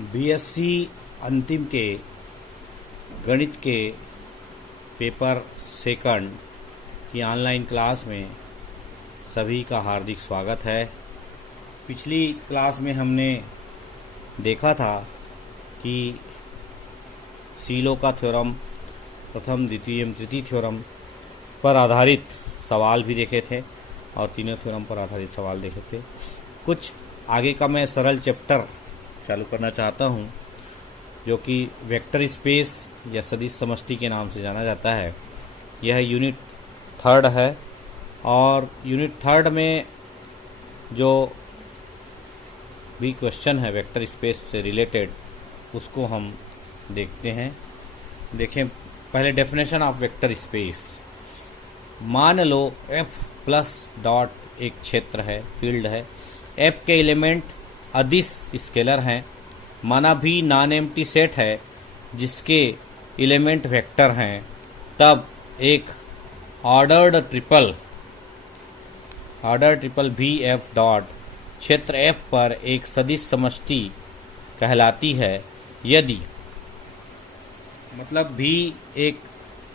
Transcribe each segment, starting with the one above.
BSc अंतिम के गणित के पेपर सेकंड की ऑनलाइन क्लास में सभी का हार्दिक स्वागत है। पिछली क्लास में हमने देखा था कि सीलो का थ्योरम, प्रथम द्वितीय तृतीय थ्योरम पर आधारित सवाल भी देखे थे और तीनों थ्योरम पर आधारित सवाल देखे थे। कुछ आगे का मैं सरल चैप्टर चालू करना चाहता हूं, जो कि वेक्टर स्पेस या सदिश समष्टि के नाम से जाना जाता है। यह यूनिट थर्ड है और यूनिट थर्ड में जो भी क्वेश्चन है वेक्टर स्पेस से रिलेटेड उसको हम देखते हैं। देखें पहले डेफिनेशन ऑफ वेक्टर स्पेस। मान लो एफ प्लस डॉट एक क्षेत्र है, फील्ड है। एफ के एलिमेंट अदिश स्केलर हैं। माना भी नॉन एम्प्टी सेट है जिसके एलिमेंट वेक्टर हैं। तब एक ऑर्डर ट्रिपल भी एफ डॉट क्षेत्र एफ पर एक सदिश समष्टि कहलाती है यदि मतलब भी एक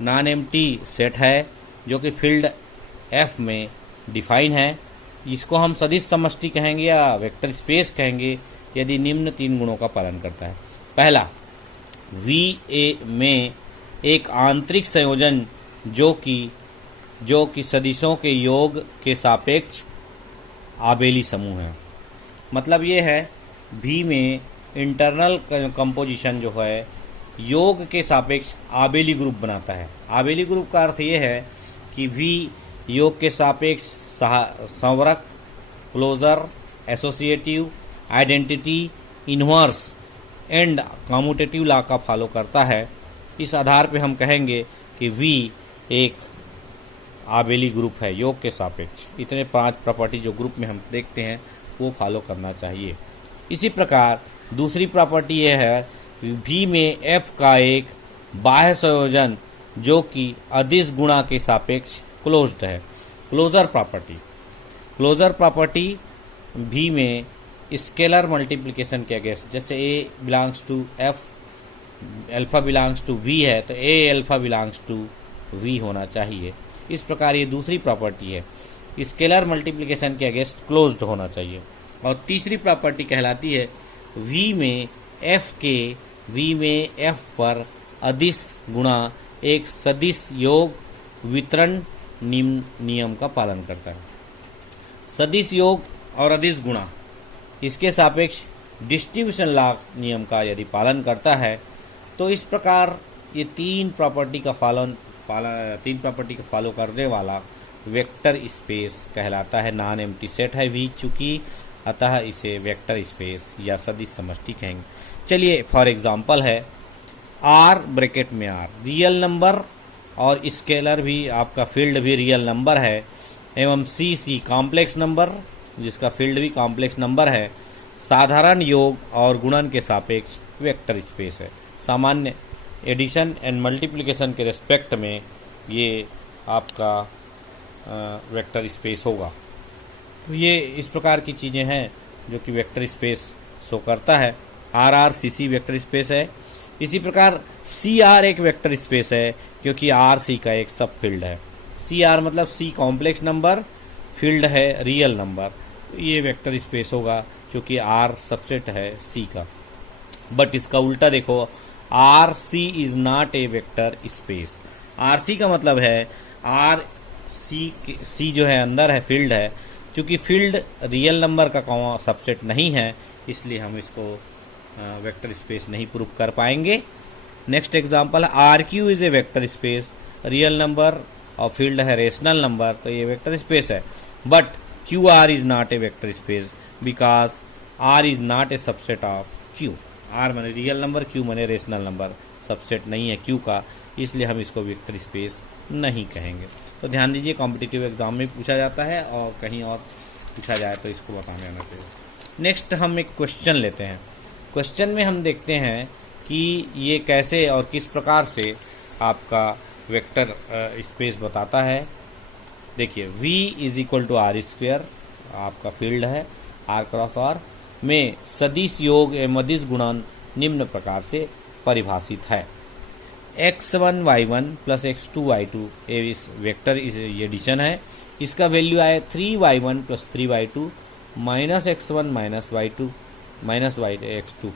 नॉन एम्प्टी सेट है जो कि फील्ड एफ में डिफाइन है। इसको हम सदिश समष्टि कहेंगे या वेक्टर स्पेस कहेंगे यदि निम्न तीन गुणों का पालन करता है। पहला, वी ए में एक आंतरिक संयोजन जो कि सदिशों के योग के सापेक्ष आबेली समूह है। मतलब ये है भी में इंटरनल कंपोजिशन जो है योग के सापेक्ष आबेली ग्रुप बनाता है। आबेली ग्रुप का अर्थ ये है कि वी योग के सापेक्ष संवरक, closure, associative, identity, inverse and commutative law का फॉलो करता है। इस आधार पे हम कहेंगे कि वी एक आबेली ग्रुप है योग के सापेक्ष। इतने 5 प्रॉपर्टी जो ग्रुप में हम देखते हैं वो फॉलो करना चाहिए। इसी प्रकार दूसरी प्रॉपर्टी यह है कि वी में एफ का एक बाह्य संयोजन जो कि अदिश गुणा के सापेक्ष क्लोज्ड है। क्लोजर प्रॉपर्टी भी में स्केलर मल्टीप्लिकेशन के अगेंस्ट, जैसे a belongs to F, alpha belongs to V है तो a alpha belongs to V होना चाहिए। इस प्रकार ये दूसरी प्रॉपर्टी है, स्केलर मल्टीप्लिकेशन के अगेंस्ट क्लोज्ड होना चाहिए। और तीसरी प्रॉपर्टी कहलाती है वी में एफ पर अदिश गुणा एक सदिश योग वितरण नियम का पालन करता है। सदिश योग और अदिश गुणा इसके सापेक्ष डिस्ट्रीब्यूशन लॉ नियम का यदि पालन करता है तो इस प्रकार ये तीन प्रॉपर्टी का फॉलो करने वाला वेक्टर स्पेस कहलाता है। नॉन एम्प्टी सेट है वी, चूंकि अतः इसे वेक्टर स्पेस या सदिश समष्टि कहेंगे। चलिए फॉर एग्जांपल है आर ब्रैकेट में आर रियल नंबर और स्केलर भी, आपका फील्ड भी रियल नंबर है, एवं सी कॉम्प्लेक्स नंबर जिसका फील्ड भी कॉम्प्लेक्स नंबर है। साधारण योग और गुणन के सापेक्ष वेक्टर स्पेस है। सामान्य एडिशन एंड मल्टीप्लिकेशन के रेस्पेक्ट में ये आपका वेक्टर स्पेस होगा। तो ये इस प्रकार की चीज़ें हैं जो कि वेक्टर स्पेस शो करता है। R C C vector space है। इसी प्रकार सी आर एक वेक्टर स्पेस है क्योंकि आर सी का एक सब फील्ड है। सी आर मतलब सी कॉम्प्लेक्स नंबर, फील्ड है रियल नंबर, ये वेक्टर स्पेस होगा क्योंकि आर सबसेट है सी का। बट इसका उल्टा देखो, R C is not a vector space. R C का मतलब है आर सी जो है अंदर है फील्ड है, क्योंकि फील्ड रियल नंबर का सबसेट नहीं है इसलिए हम इसको वेक्टर स्पेस नहीं प्रूव कर पाएंगे। नेक्स्ट एग्जांपल है R Q is a vector space. Real number और फील्ड है रेशनल नंबर तो ये वेक्टर स्पेस है। But Q R is not a vector space because R is not a subset of Q. R माने real number, Q माने rational number, subset नहीं है Q का, इसलिए हम इसको वेक्टर स्पेस नहीं कहेंगे। तो ध्यान दीजिए कॉम्पिटिटिव एग्जाम में पूछा जाता है और कहीं और पूछा जाए तो इसको बताने आना चाहिए। नेक्स्ट हम एक क्वेश्चन लेते हैं। क्वेश्चन में हम देखते हैं कि ये कैसे और किस प्रकार से आपका वेक्टर स्पेस बताता है। देखिए v is equal to R square आपका फील्ड है, आर क्रॉस आर, में सदिश योग एवं अदिश गुणन निम्न प्रकार से परिभाषित है। x1 y1 plus x2 y2 इस वेक्टर इस एडिशन है, इसका वैल्यू आए 3y1 plus 3y2 minus x1 minus y2 minus x2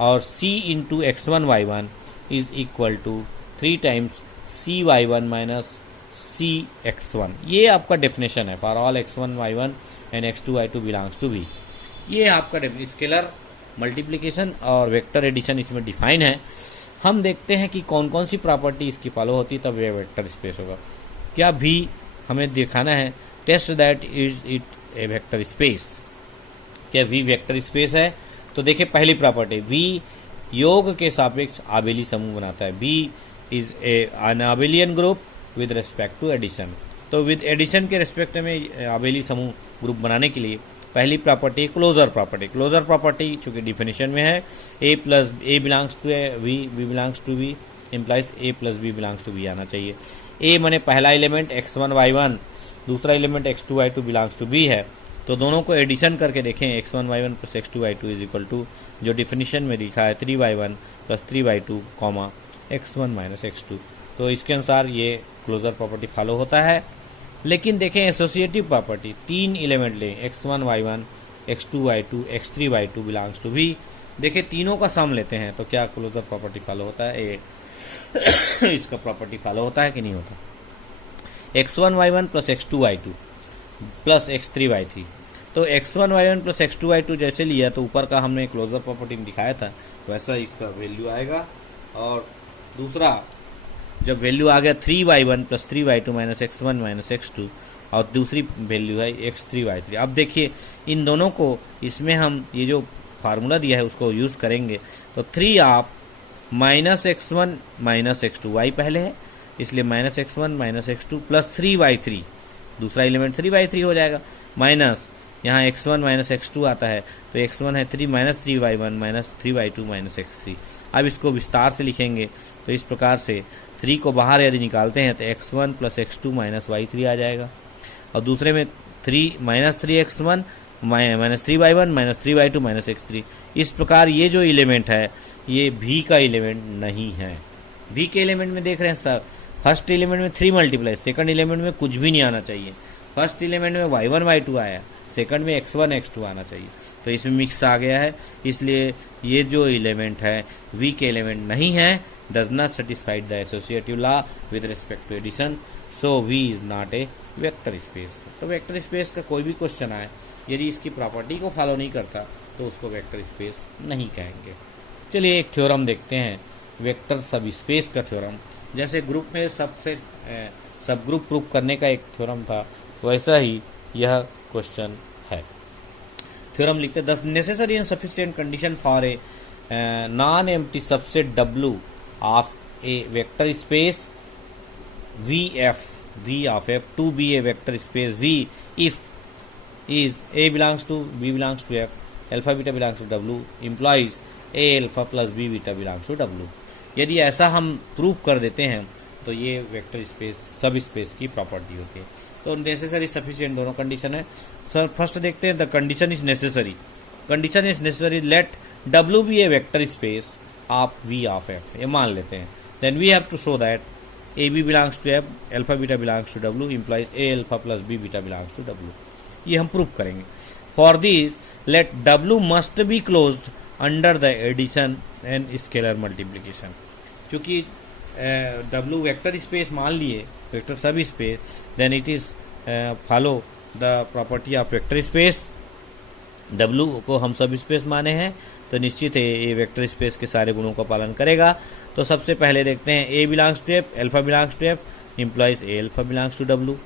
और c into x1 y1 is equal to 3 times c y1 minus c x1। ये आपका डेफिनेशन है for all x1 y1 and x2 y2 belongs to v। ये आपका scalar multiplication और vector addition इसमें define है। हम देखते हैं कि कौन कौन सी प्रॉपर्टी इसकी फॉलो होती है तब यह वेक्टर स्पेस होगा। क्या v हमें दिखाना है, test that is it a vector space. क्या v वेक्टर स्पेस है? तो देखिए पहली प्रॉपर्टी, v योग के सापेक्ष आबेली समूह बनाता है। v is an abelian group with respect to addition. तो विद एडिशन के रेस्पेक्ट में आबेली समूह ग्रुप बनाने के लिए पहली property closure property. Closure property चूंकि डिफिनेशन में है a plus a belongs to v, b belongs to v implies a plus b belongs to v आना चाहिए। a माने पहला एलिमेंट x1 y1, दूसरा element x2 y2 belongs to b है। तो दोनों को एडिशन करके देखें x1 y1 plus x2 y2 is equal to जो डिफिनेशन में लिखा है 3y1 plus 3y2 comma x1 minus x2। तो इसके अनुसार ये क्लोजर प्रॉपर्टी फॉलो होता है। लेकिन देखें एसोसिएटिव प्रॉपर्टी, 3 एलिमेंट लें x1 y1 x2 y2 x3 y2 belongs to v। देखें तीनों का सम लेते हैं तो क्या क्लोजर प्रॉपर्टी फॉलो होता है? इसका प्रॉपर्टी फॉलो होता है कि नहीं होता? x1 y1 plus x2 y2 plus x3 y3। तो x1 y1 plus x2 y2 जैसे लिया तो ऊपर का हमने क्लोजर प्रॉपर्टी में दिखाया था वैसा इसका वैल्यू आएगा। और दूसरा जब वैल्यू आ गया 3y1 plus 3y2 minus x1 minus x2 और दूसरी वैल्यू है x3 y3। अब देखिए इन दोनों को इसमें हम ये जो फार्मूला दिया है उसको यूज़ करेंगे तो 3 आप minus x1 minus x2 y पहले है इसलिए minus x1 minus x2 plus 3y3, दूसरा एलिमेंट 3y3 हो जाएगा, माइनस यहाँ x1 माइनस x2 आता है तो x1 है 3 minus 3y1 minus 3y2 minus x3। अब इसको विस्तार से लिखेंगे तो इस प्रकार से 3 को बाहर यदि निकालते हैं तो x1 plus x2 minus y3 आ जाएगा और दूसरे में 3 minus 3x1 minus 3y1 minus 3y2 minus x3। इस प्रकार ये जो एलिमेंट है ये v का एलिमेंट नहीं है। v के एलिमेंट में देख रहे हैं सर, फर्स्ट एलिमेंट में 3 मल्टीप्लाई, सेकंड एलिमेंट में कुछ भी नहीं आना चाहिए। फर्स्ट एलिमेंट में y1 y2 आया, सेकंड में x1 x2 आना चाहिए, तो इसमें मिक्स आ गया है, इसलिए ये जो एलिमेंट है v के एलिमेंट नहीं है। does not satisfy the associative law with respect to addition, so v is not a vector space। तो वेक्टर स्पेस का कोई भी क्वेश्चन आए यदि इसकी प्रॉपर्टी को फॉलो नहीं करता तो उसको वेक्टर स्पेस नहीं कहेंगे। चलिए एक थ्योरम देखते हैं, वेक्टर सब स्पेस का थ्योरम। जैसे ग्रुप में सब ग्रुप प्रूव करने का एक थ्योरम था वैसा ही यह क्वेश्चन है। थ्योरम लिखते हैं, the necessary and sufficient condition for a non empty subset W of a vector space V of f to be a vector space V if is A belongs to B belongs to F, alpha beta belongs to W implies A alpha plus B beta belongs to W। यदि ऐसा हम prove कर देते हैं तो ये vector space subspace की property होती है। तो नेसेसरी सफिशिएंट दोनों कंडीशन है। सर फर्स्ट देखते हैं, the condition is necessary. Condition is necessary let W be a vector space of V of f, ये मान लेते हैं। Then we have to show that AB belongs to F, alpha beta belongs to W implies A alpha plus B beta belongs to W। ये हम prove करेंगे। For this, let W must be closed under the addition and scalar multiplication। क्योंकि W vector space मान लिए, vector सब space, then it is follow the property of vector space. W को हम सब स्पेस माने हैं तो निश्चित है ये वेक्टर स्पेस के सारे गुणों का पालन करेगा। तो सबसे पहले देखते हैं A belongs to F, alpha belongs to F implies A alpha belongs to W,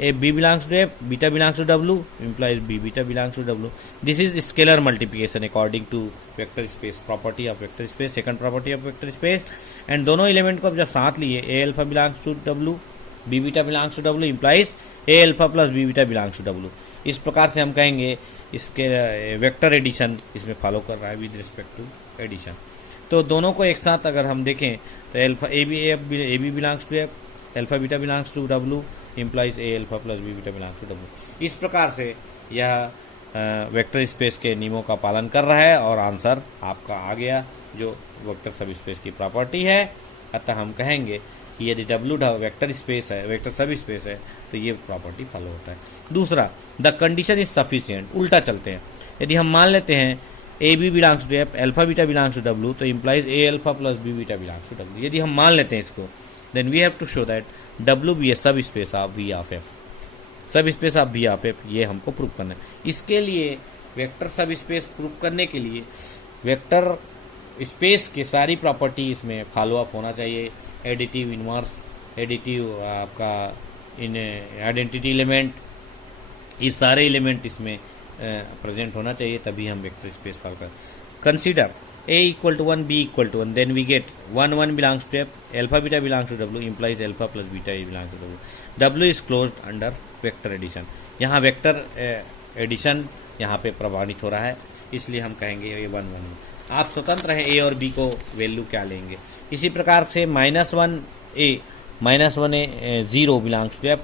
A B belongs to F, beta belongs to W implies B beta belongs to W। This is scalar multiplication according to vector space property of vector space, second property of vector space. And दोनों element को जब साथ लिए A alpha belongs to W, B beta belongs to W implies A alpha plus B beta belongs to W। इस प्रकार से हम कहेंगे इसके वेक्टर एडिशन इसमें फॉलो कर रहा है विद रिस्पेक्ट टू एडिशन। तो दोनों को एक साथ अगर हम देखें तो alpha A B belongs to F, alpha beta belongs to W implies A alpha plus B beta belongs to W। इस प्रकार से यह वेक्टर स्पेस के नियमों का पालन कर रहा है और आंसर आपका आ गया जो वेक्टर सब स्पेस की प्रॉपर्टी है। अतः हम कहेंगे कि यदि W वेक्टर स्पेस है, वेक्टर सब स्पेस है, तो ये प्रॉपर्टी फॉलो होता है। दूसरा, द कंडीशन इज सफिशिएंट। उल्टा चलते हैं, यदि हम मान लेते हैं a B belongs to F, alpha beta belongs to W, तो implies a alpha plus B beta belongs to W. यदि हम मान लेते हैं इसको, then we have to show that W be a सब space of V of F. सब space of V of F, ये हमको प्रूव करना है। इसके लिए वेक्टर सब स्पेस प्रूव करने के लिए वेक्टर स्पेस के सारी प्रॉपर्टी इसमें फॉलो अप होना चाहिए। एडिटिव, इनवर्स, एडिटिव, आपका इन आइडेंटिटी एलिमेंट, ये सारे एलिमेंट इसमें प्रेजेंट होना चाहिए, तभी हम वेक्टर स्पेस फॉलो करें। Consider A equal to 1, B equal to 1, then we get 1 1 belongs to F, alpha beta belongs to W, implies alpha plus beta belongs to W. W is closed under vector addition. यहाँ vector addition यहाँ पे प्रमाणित हो रहा है, इसलिए हम कहेंगे ये 1 1। आप स्वतंत्र हैं A और B को वैल्यू क्या लेंगे। इसी प्रकार से -1A, -1A 0 belongs to F,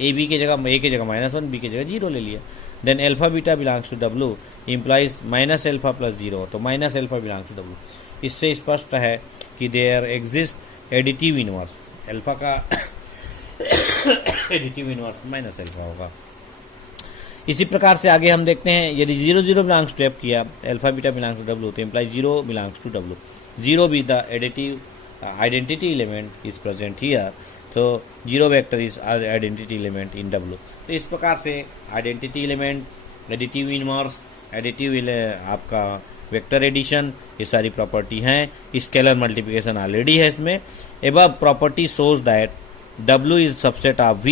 A B की जगह, A की जगह -1, B की जगह 0 ले लिया। Then alpha beta belongs to W implies minus alpha plus 0, तो minus alpha belongs to W. इससे स्पष्ट है कि there exist additive inverse, alpha का एडिटिव इनवर्स माइनस अल्फा होगा। इसी प्रकार से आगे हम देखते हैं, यदि 0 0 बिलोंग्स टू एफ किया, alpha beta belongs to W, तो implies 0 belongs to W. 0 be the additive identity element is present here, तो 0 vector is identity element in W. तो इस प्रकार से identity element, additive inverse, additive आपका vector addition, ये सारी प्रॉपर्टी हैं। स्केलर मल्टीप्लिकेशन ऑलरेडी है इसमें। Above property shows that W is subset of V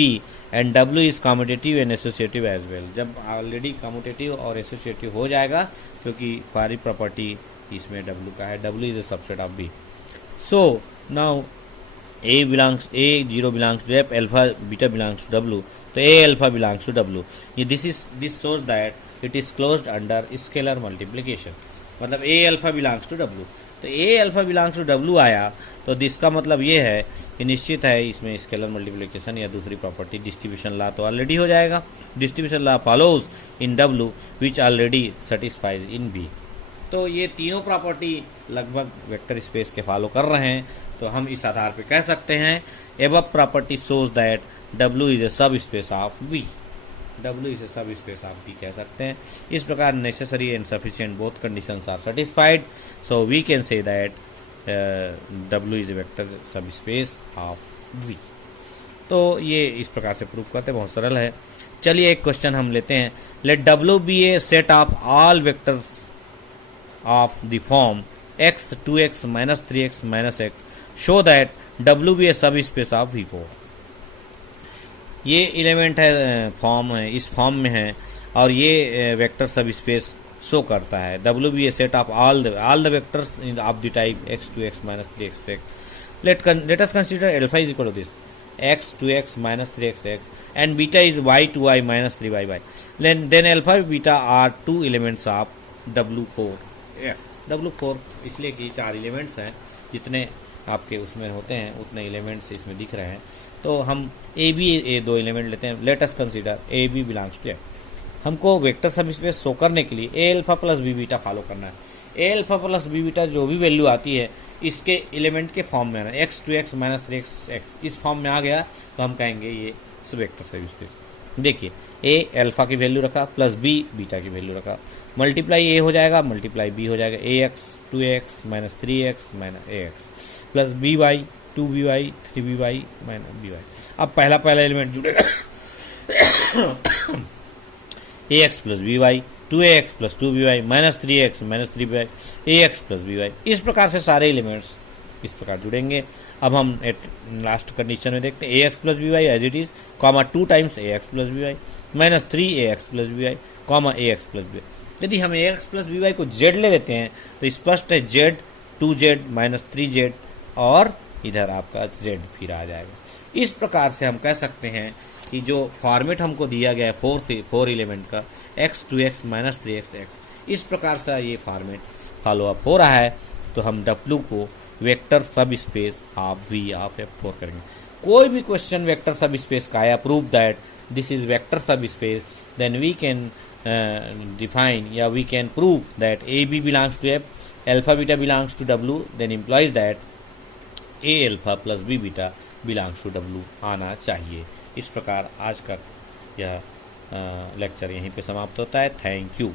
and W is commutative and associative as well. जब ऑलरेडी कम्यूटेटिव और एसोसिएटिव हो जाएगा, क्योंकि सारी प्रॉपर्टी इसमें W का है, W is A subset of V। So now A 0 belongs to F, alpha beta belongs to W, तो A alpha belongs to W। ये this shows that it is closed under scalar multiplication। मतलब A alpha belongs to W, तो A alpha belongs to W आया, तो इसका मतलब ये है कि निश्चित है इसमें स्केलर मल्टीप्लिकेशन या दूसरी प्रॉपर्टी डिस्ट्रीब्यूशन लॉ तो ऑलरेडी हो जाएगा। Distribution law follows in W which already satisfies in B। तो ये तीनों प्रॉपर्टी लगभग वेक्टर स्पेस के फॉलो कर रहे हैं, तो हम इस आधार पे कह सकते हैं above property shows that W is a सब space of V। W is a सब स्पेस ऑफ V कह सकते हैं। इस प्रकार necessary and sufficient both conditions are satisfied, so we can say that W is a vector सब space of V। तो ये इस प्रकार से प्रूव करते हैं, बहुत सरल है। चलिए एक क्वेश्चन हम लेते हैं। Let W be a set of all vectors of the form x 2x minus 3x minus x, show that W be a subspace of V4। ये एलिमेंट है, फॉर्म है, इस फॉर्म में है और ये वेक्टर सब स्पेस शो करता है। W be a set of all the vectors of the type x 2x minus 3x x। Let us consider alpha is equal to this x 2x minus 3x x and beta is y 2y minus 3y y। Then alpha beta are two elements of W4 F। W4 इसलिए कि 4 elements हैं, जितने आपके उसमें होते हैं उतने elements इसमें दिख रहे हैं। तो हम ए बी ए 2 एलिमेंट लेते हैं। Let us consider a B belongs to F. हमको वेक्टर सब स्पेस शो करने के लिए a alpha plus B beta follow करना है। A alpha plus B beta जो भी वैल्यू आती है इसके एलिमेंट के फॉर्म में आना है। x 2x minus 3x x इस फॉर्म में आ गया तो हम कहेंगे ये वेक्टर सब स्पेस। देखिए ए अल्फा की वैल्यू रखा प्लस बी बीटा की वैल्यू रखा, मल्टीप्लाई ए हो जाएगा, मल्टीप्लाई बी हो जाएगा। ax 2x minus 3x minus ax plus B Y 2by 3by minus by। अब पहला एलिमेंट जुड़ेगा ax plus B Y 2ax plus 2by minus 3x minus 3by ax plus B Y. इस प्रकार से सारे elements इस प्रकार जुड़ेंगे। अब हम लास्ट कंडीशन में देखते हैं ax plus B Y as it is, comma 2 times ax plus B Y minus 3ax plus B Y, comma ax plus B Y. यदि हम ax प्लस बी वाई को z ले लेते हैं तो स्पष्ट है z 2z माइनस 3z और इधर आपका z फिर आ जाएगा। इस प्रकार से हम कह सकते हैं कि जो फॉर्मेट हमको दिया गया है 4 एलिमेंट का x 2x minus 3x x, इस प्रकार से ये फॉर्मेट फॉलो अप हो रहा है। तो हम W को वेक्टर सब space of V of F4 करेंगे। कोई भी क्वेश्चन वेक्टर सब स्पेस का है, prove that this is vector सब space, then we can define, yeah, we can prove that AB belongs to F, alpha beta belongs to W, then implies that A alpha plus B beta belongs to W आना चाहिए। इस प्रकार आज का यह lecture यहीं पे समाप्त होता है। Thank you.